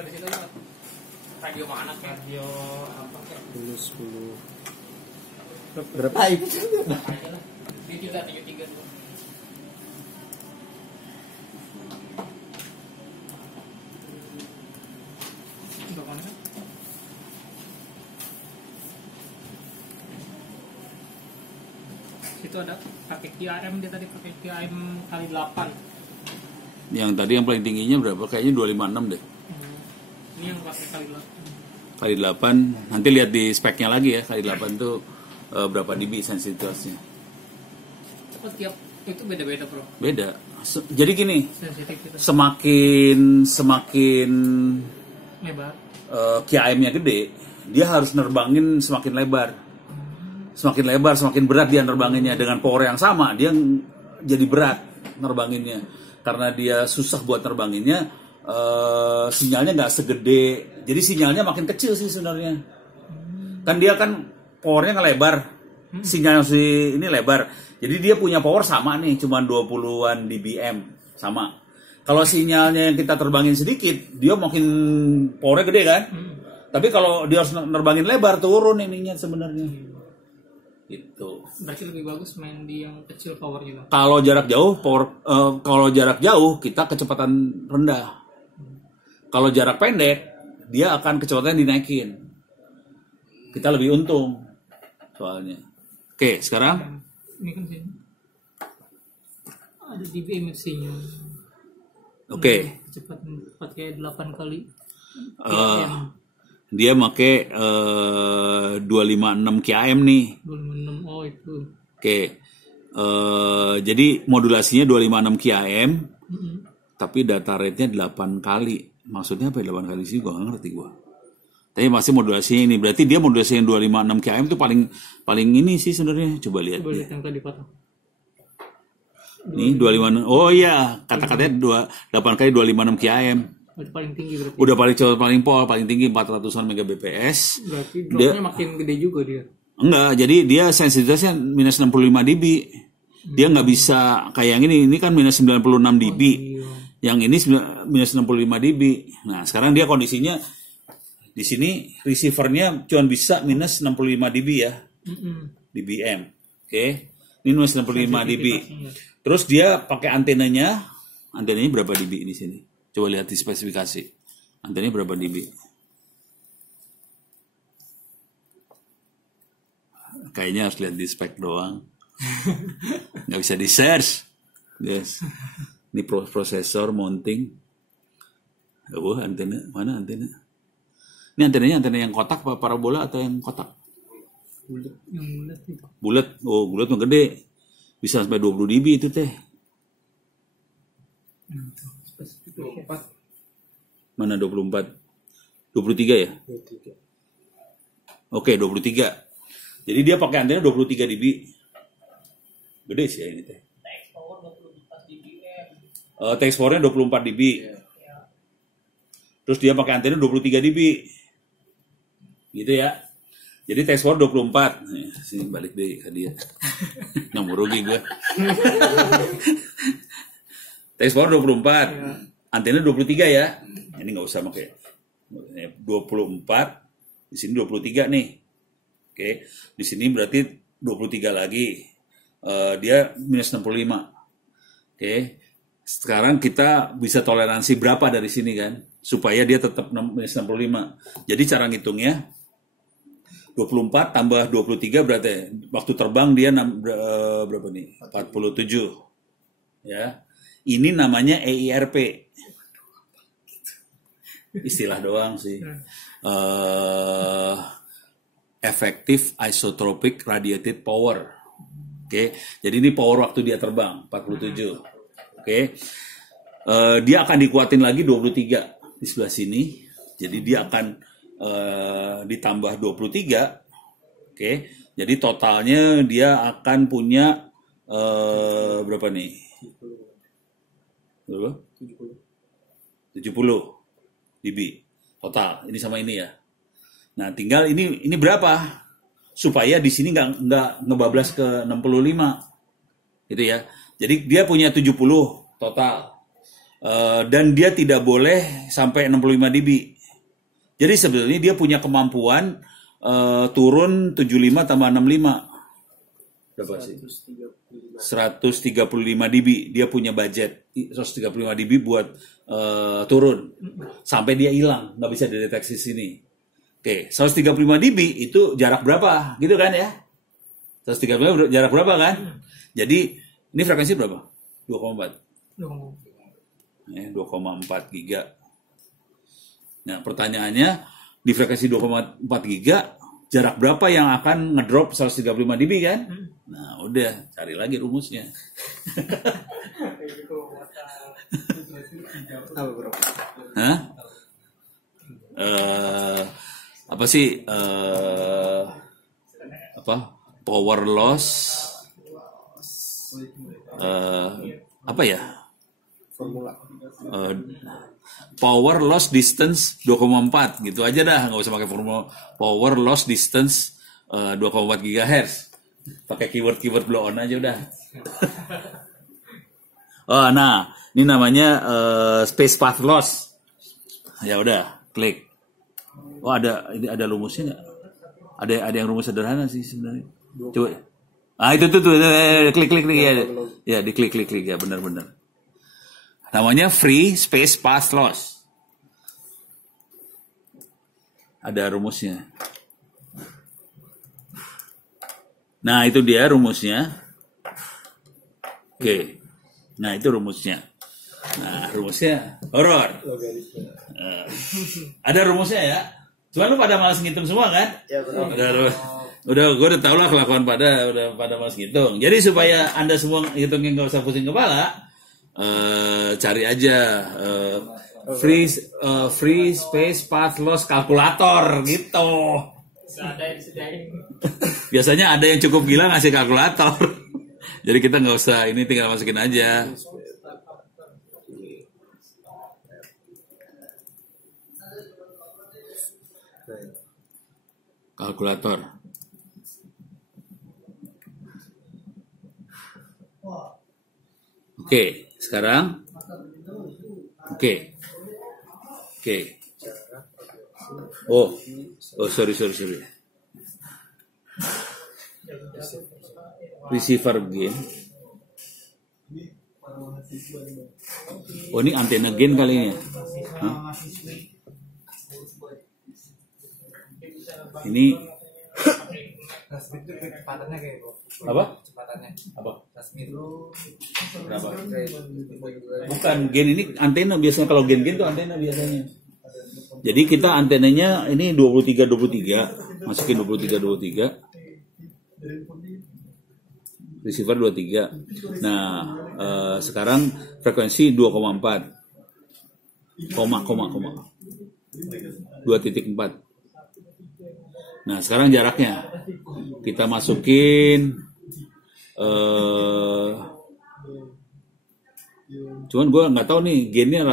apa di situ ya? Radio mana? Radio apa? 10. Berapa itu? Aja lah. 73 tuh. Untuk mana? Itu ada pakai QAM, dia tadi pakai QAM kali 8. Yang tadi yang paling tingginya berapa? Kayaknya 256 deh. Ini yang pakai kali 8. Kali 8, nanti lihat di speknya lagi ya. Kali 8 tuh berapa dB sensitivitasnya. Oh, tiap itu beda-beda, Bro. Beda. Jadi gini, Sensitivitas semakin lebar. QAM-nya gede, dia harus nerbangin semakin lebar. Semakin lebar, semakin berat dia nerbanginnya. Dengan power yang sama, dia jadi berat nerbanginnya. Karena dia susah buat nerbanginnya, sinyalnya nggak segede. Jadi sinyalnya makin kecil sih sebenarnya. Kan dia kan powernya ngelebar, sinyal si ini lebar. Jadi dia punya power sama nih, cuma 20-an dBm sama. Kalau sinyalnya yang kita terbangin sedikit, dia makin powernya gede kan. Tapi kalau dia harus nerbangin lebar, turun ininya sebenarnya. Gitu. Berarti lebih bagus main di yang kecil power juga. Kalau jarak jauh, kalau jarak jauh kita kecepatan rendah. Kalau jarak pendek, dia akan kecepatan dinaikin. Kita lebih untung soalnya. Oke, sekarang Ini kan sini. Ada dBm nya. Oke. Kecepatan pakai 8 kali. Dia pakai 256 QAM nih. 256. Oh, itu. Oke. Jadi modulasinya 256 QAM, tapi data rate-nya 8 kali. Maksudnya apa ya 8 kali sih? Gue nggak ngerti gue. Tapi masih modulasinya ini. Berarti dia modulasi yang 256 QAM itu paling ini sih sebenarnya. Coba lihat. Coba lihat yang tadi patah. Nih 256. Oh iya, kata-katanya 8 kali 256 QAM. Itu paling tinggi berarti. Udah paling cepat, paling tinggi 400-an Mbps. Berarti dropnya makin gede juga dia. Enggak, jadi dia sensitivitasnya minus 65 dB. Dia nggak bisa kayak yang ini kan minus 96 dB. Yang ini minus 65 dB. Nah, sekarang dia kondisinya di sini receivernya cuma bisa minus 65 dB ya. dBm. Oke. Ini minus 65 dB. Terus dia pakai antenanya. Antenanya berapa dB di sini? Coba lihat di spesifikasi. Antenanya berapa dB? Kayaknya harus lihat di spek doang. Nggak bisa di search. Yes. Ini prosesor mounting. Oh, antena. Mana antena? Ini antenanya antena yang kotak apa parabola atau yang kotak? Bulat. Yang bulat itu. Bulat. Oh, bulat mah gede. Bisa sampai 20 dB itu teh. Mana 24? 23 ya? 23. Oke, 23. Jadi dia pakai antena 23 dB. Gede sih ya ini teh. Text powernya 24 dB. Terus dia pakai antena 23 dB. Gitu ya. Jadi text power 24. Nih, sini balik deh ke dia. Nggak mau rugi gue. Text power 24. Antena 23 ya. Ini nggak usah pakai 24. Di sini 23 nih. Oke. Di sini berarti 23 lagi. Dia minus 65. Oke. Sekarang kita bisa toleransi berapa dari sini kan? Supaya dia tetap minus 65. Jadi cara ngitungnya 24 tambah 23 berarti waktu terbang dia berapa nih? 47. Ya. Ini namanya EIRP. Istilah doang sih. Effective Isotropic Radiated Power. Oke. Jadi ini power waktu dia terbang 47. Oke. Dia akan dikuatin lagi 23 di sebelah sini. Jadi dia akan ditambah 23. Oke. Jadi totalnya dia akan punya berapa nih? Berapa? 70 dB total. Ini sama ini ya. Nah, tinggal ini berapa? Supaya di sini nggak ngebablas ke 65. Gitu ya. Jadi dia punya 70 total. Dan dia tidak boleh sampai 65 dB. Jadi sebenarnya dia punya kemampuan turun 75 tambah 65. Berapa sih? 135 dB. Dia punya budget 135 dB buat turun sampai dia hilang, nggak bisa dideteksi sini. Oke, 135 dB itu jarak berapa? Gitu kan ya? 135 jarak berapa kan? Jadi ini frekuensi berapa? 2,4. 2,4 giga. Nah, pertanyaannya di frekuensi 2,4 giga jarak berapa yang akan ngedrop 135 dB kan? Nah, udah cari lagi rumusnya. Hah? Apa sih? Power loss? Apa ya? Formula. Power loss distance 2,4 gitu aja dah, nggak usah pakai formula. Power loss distance 2,4 GHz. Pakai keyword blow on aja udah. Nah, ini namanya space path loss. Ya udah, klik. Ada rumusnya nggak? Ada yang rumus sederhana sih sebenarnya. Coba. Itu tuh klik ya. Ya, diklik ya, benar. Namanya free space path loss. Ada rumusnya. Nah, itu dia rumusnya. Oke. Nah, itu rumusnya. Nah, rumusnya horor. Ada rumusnya ya. Cuma lu pada malas ngitung semua kan? Ya, benar. Udah gue udah tau lah kelakuan udah pada malas ngitung. Jadi supaya Anda semua ngitungnya nggak usah pusing kepala, cari aja free space path loss kalkulator gitu. Biasanya ada yang cukup gila ngasih kalkulator. Jadi kita nggak usah, ini tinggal masukin aja. Kalkulator. Oke, sekarang. Oke. Oh, sorry. Receiver gain. Oh, ini antena gain kali ini. Hah? Ini apa? Apa? Berapa? Bukan gain, ini antena biasanya. Kalau gain itu antena biasanya. Jadi kita antenanya ini 23, masukin 23. Receiver 23. Nah, sekarang frekuensi 2,4. 2,4. Nah, sekarang jaraknya kita masukin cuman gue nggak tahu nih, gainnya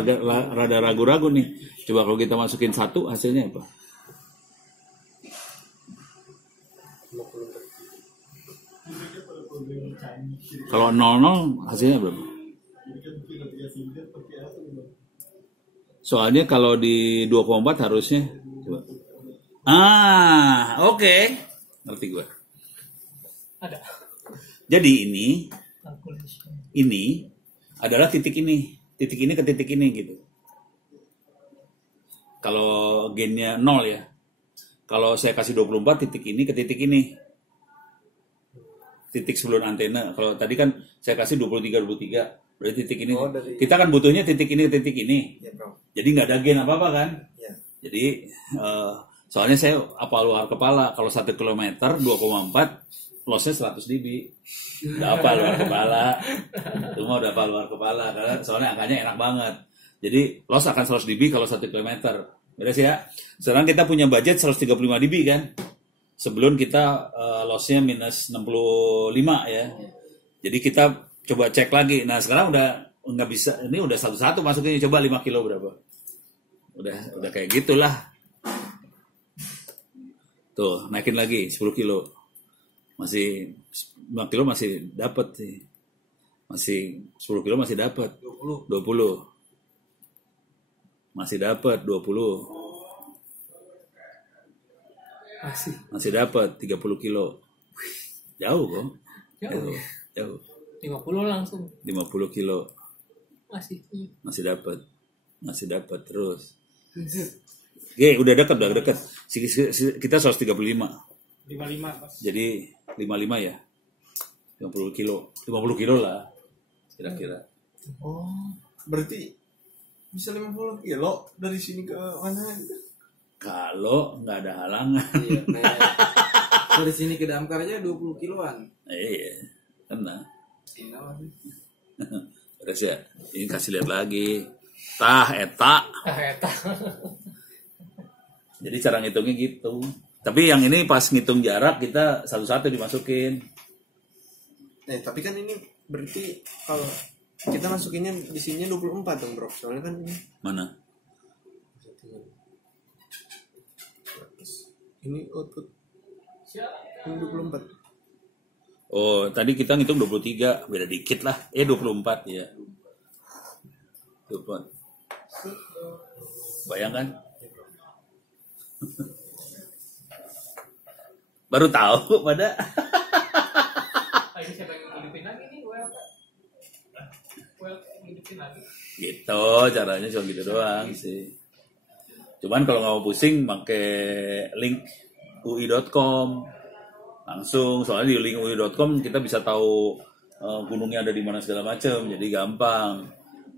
rada ragu-ragu nih. Coba kalau kita masukin 1, hasilnya apa? Kalau 00 hasilnya berapa? Soalnya kalau di 2,4 harusnya coba. Oke. Ngerti gue. Ada. Jadi ini adalah titik ini ke titik ini gitu. Kalau gainnya 0 ya. Kalau saya kasih 24, titik ini ke titik ini. Titik sebelum antena. Kalau tadi kan saya kasih 23. Berarti titik ini. Kita kan butuhnya titik ini ke titik ini. Ya, bro. Jadi nggak ada gain apa-apa kan? Ya. Jadi soalnya saya apa luar kepala. Kalau 1 km 2,4 lossnya 100 dB. Udah apa luar kepala. Itu mah udah apa luar kepala. Karena soalnya angkanya enak banget. Jadi loss akan 100 dB kalau 1 km. Beres ya. Sekarang kita punya budget 135 dB kan. Sebelum kita lossnya minus 65 ya. Jadi kita coba cek lagi. Nah sekarang udah nggak bisa. Ini udah satu-satu masukin. Coba 5 kilo berapa. Udah kayak gitulah. Tuh naikin lagi 10 kilo. Masih 5 kilo masih dapat sih. Masih 10 kilo masih dapat. 20. Masih dapat 20. Masih dapat 30 kilo. Jauh kok. Jauh. 50 langsung. 50 kilo. Masih. Masih dapat terus. Oke, udah dekat. Kita 135. 55 pas. Jadi 55 ya. 50 kilo. 50 kilo lah. Kira-kira. Oh, berarti bisa 50 kilo dari sini ke mana? Kalau nggak ada halangan. Iya, dari sini ke Damkar aja 20 kiloan. Iya, kena. Ini apa sih? Terus ya, ini kasih lihat lagi. Eta. Eta. Jadi cara ngitungnya gitu. Tapi yang ini pas ngitung jarak kita satu-satu dimasukin. Tapi kan ini berarti kalau kita masukinnya di sini 24 dong, Bro. Soalnya kan ini Mana? ini output ini 24. Oh, tadi kita ngitung 23, beda dikit lah. 24 ya. 24. Bayangkan. Baru tahu pada. Ini siapa yang ngidupin lagi nih? Well, ngidupin lagi. Gitu, caranya cuma gitu doang sih. Cuman kalau nggak mau pusing, pakai link ui.com langsung. Soalnya di link ui.com kita bisa tahu gunungnya ada di mana segala macam, jadi gampang.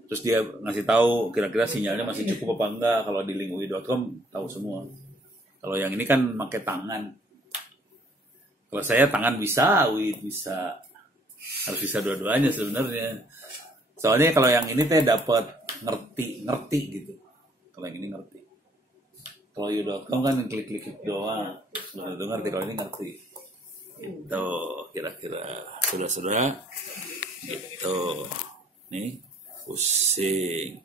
Terus dia ngasih tahu kira-kira sinyalnya masih cukup apa enggak. Kalau di link ui.com tahu semua. Kalau yang ini kan pakai tangan. Kalau saya tangan bisa, ui bisa. Harus bisa dua-duanya sebenarnya. Soalnya kalau yang ini teh dapat ngerti gitu. Kalau yang ini ngerti. Kalau you.com kan klik doang. Sudah itu ngerti, kalau ini ngerti. Gitu, kira-kira. Sudah. Gitu. Nih, pusing.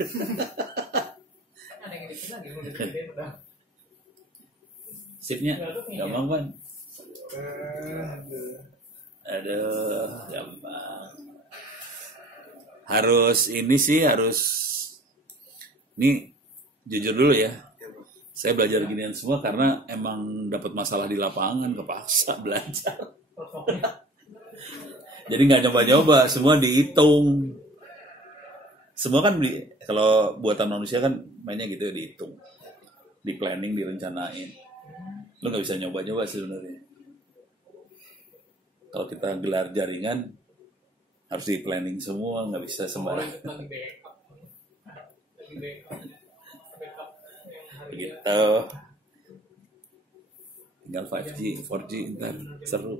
Ada yang ngidupin lagi, ngidupin udah. Sipnya gampang kan? Aduh, gampang. Harus ini jujur dulu ya. Saya belajar ginian semua karena emang dapat masalah di lapangan, kepaksa belajar. Jadi nggak nyoba-nyoba, semua dihitung. Semua kan kalau buatan manusia kan mainnya gitu ya, dihitung, di planning, direncanain. Lo nggak bisa nyoba-nyoba sebenarnya. Kalau kita gelar jaringan harus di planning semua, nggak bisa sembarang. Begitu. Tinggal 5G, 4G ntar seru.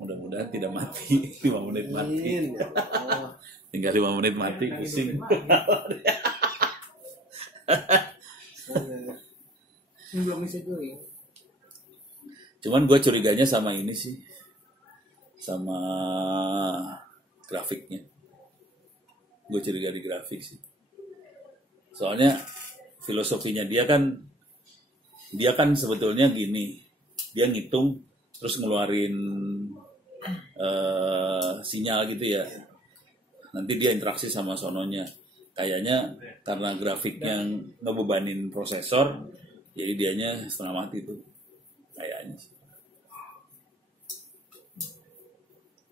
Mudah-mudahan tidak mati. 5 menit mati. Tinggal 5 menit mati, pusing. Belum bisa join. Cuman gue curiganya sama ini sih, sama grafiknya. Gue curiga di grafik sih. Soalnya filosofinya dia kan sebetulnya gini, dia ngitung terus ngeluarin sinyal gitu ya. Nanti dia interaksi sama sononya. Kayaknya karena grafiknya ngebebanin prosesor, jadi dianya setengah mati tuh. Kayaknya sih.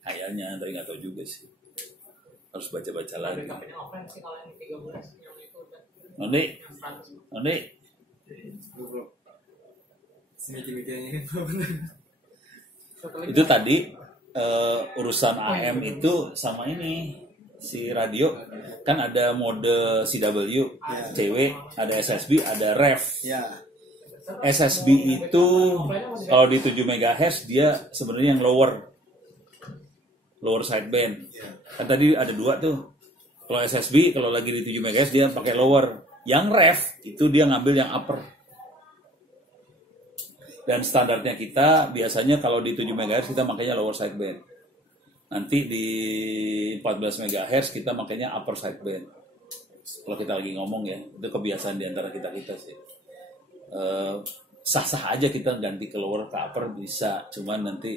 Kayaknya, tapi nggak tahu juga sih. Harus baca-baca lagi. Nanti. Itu tadi urusan AM itu sama ini si radio kan ada mode CW, CW, ada SSB, ada ref. Ya. SSB itu kalau di 7 MHz dia sebenarnya yang lower sideband. Kan tadi ada 2 tuh. Kalau SSB kalau lagi di 7 MHz dia pakai lower. Yang ref itu dia ngambil yang upper. Dan standarnya kita biasanya kalau di 7 MHz kita makanya lower sideband. Nanti di 14 MHz kita makanya upper sideband. Kalau kita lagi ngomong ya, itu kebiasaan di antara kita sih. Sah-sah aja kita ganti ke lower ke upper bisa, cuman nanti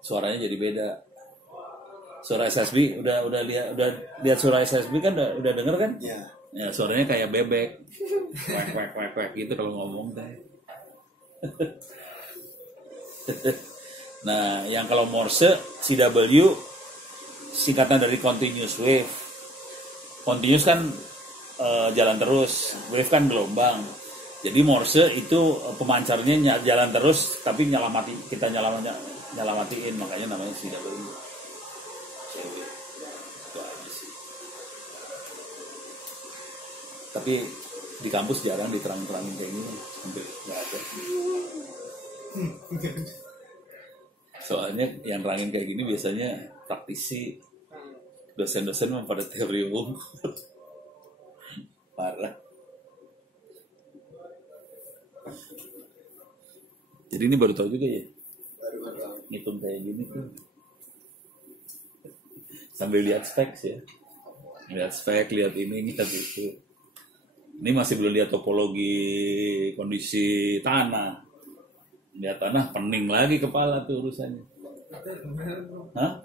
suaranya jadi beda. Suara SSB udah lihat suara SSB kan udah denger kan? Ya. Ya suaranya kayak bebek. Kwek kwek kwek kwek gitu kalau ngomong teh. Nah, yang kalau Morse CW singkatan dari continuous wave. Continuous kan jalan terus, wave kan gelombang. Jadi Morse itu pemancarnya jalan terus tapi nyelamatiin, makanya namanya CW. Cewek. Itu aja sih. Tapi di kampus jarang diterang-terangin kayak gini, hampir nggak ada. Soalnya yang terangin kayak gini biasanya praktisi, dosen-dosen mah pada teori umum. Parah. Jadi ini baru tahu juga ya, ngitung kayak gini tuh. Sambil lihat spek ya, lihat spek, lihat ini, lihat itu. Ini masih belum lihat topologi kondisi tanah. Lihat tanah pening lagi kepala tuh urusannya. Hah?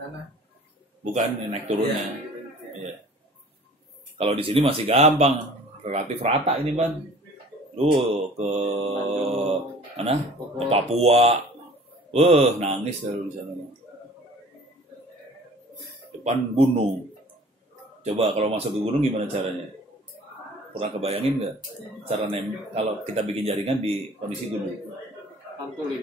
Bukan naik turunnya. Iya. Kalau di sini masih gampang, relatif rata ini Ban. Lu ke mana? Ke Papua. Nangis dari di sana. Depan gunung. Coba kalau masuk ke gunung gimana caranya? Pernah kebayangin nggak cara kalau kita bikin jaringan di kondisi gunung? Pantulin.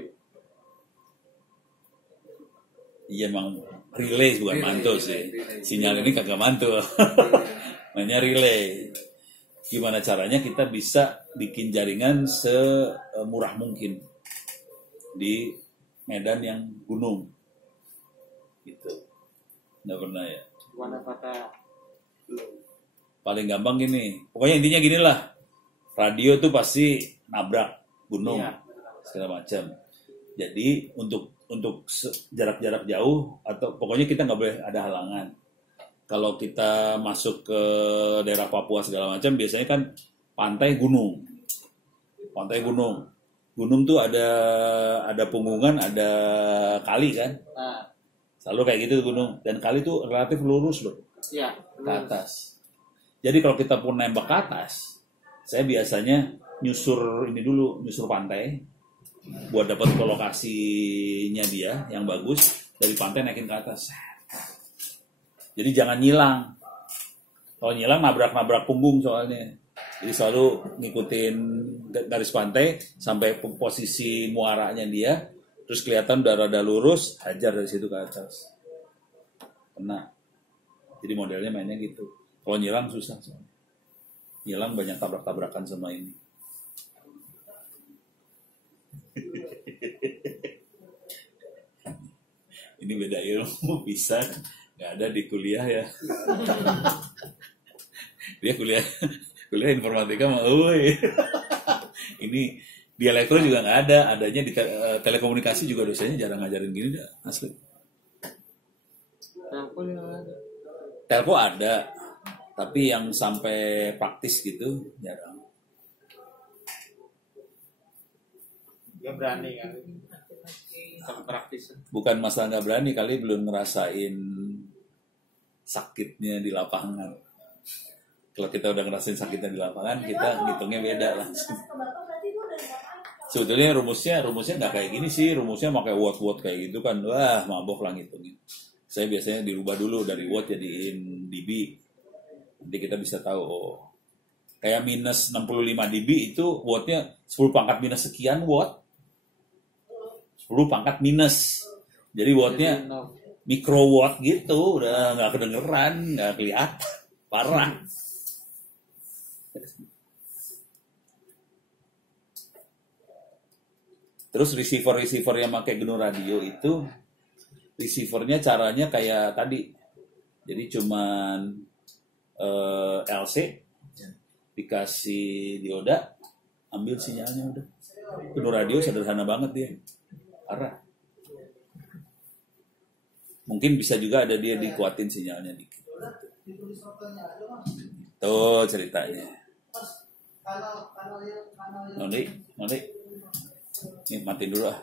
Iya emang relay bukan mantul sih. Sinyal ini kagak mantul. Namanya relay. Gimana caranya kita bisa bikin jaringan semurah mungkin di medan yang gunung? Gitu. Nggak pernah ya. Warna patah. Paling gampang gini. Pokoknya intinya gini lah. Radio tuh pasti nabrak gunung. Iya. Segala macam. Jadi untuk jarak-jarak jauh atau pokoknya kita nggak boleh ada halangan. Kalau kita masuk ke daerah Papua segala macam biasanya kan pantai gunung. Pantai gunung. Gunung tuh ada punggungan, ada kali kan? Nah, Selalu kayak gitu gunung, dan kali itu relatif lurus loh iya. ke atas. Jadi kalau kita pun nembak ke atas, saya biasanya nyusur pantai buat dapat lokasinya dia yang bagus, dari pantai naikin ke atas. Jadi jangan nyilang. Kalau nyilang nabrak punggung soalnya. Jadi selalu ngikutin garis pantai sampai posisi muaranya dia. Terus kelihatan udah rada lurus, hajar dari situ ke atas. Kena. Jadi modelnya mainnya gitu. Kalau nyilang susah. Nyilang banyak tabrak-tabrakan sama ini. Ini beda ilmu, bisa. Nggak ada di kuliah ya. Dia kuliah informatika mah ini di elektro juga nggak ada, adanya di telekomunikasi juga dosennya jarang ngajarin gini dah, asli. Telco ada, tapi yang sampai praktis gitu jarang. Gak berani kan. Sama praktis. Bukan masalah nggak berani, kali belum ngerasain sakitnya di lapangan. Kalau kita udah ngerasain sakitnya di lapangan, kita ngitungnya beda langsung. Sebetulnya rumusnya nggak kayak gini sih, rumusnya pakai watt kayak gitu kan, wah mabok lah ngitungin. Saya biasanya dirubah dulu dari watt jadiin dB, nanti kita bisa tahu. Kayak minus 65 dB itu wattnya 10 pangkat minus sekian watt, 10 pangkat minus, jadi wattnya mikrowatt gitu, udah nggak kedengeran, nggak kelihatan, parah. Terus receiver yang pakai GNU radio itu receivernya caranya kayak tadi, jadi cuman LC dikasih dioda, ambil sinyalnya udah. GNU radio sederhana banget dia, parah. Mungkin bisa juga ada dia dikuatin sinyalnya dikit. Tuh ceritanya. Noni. Nih matiin dulu ah.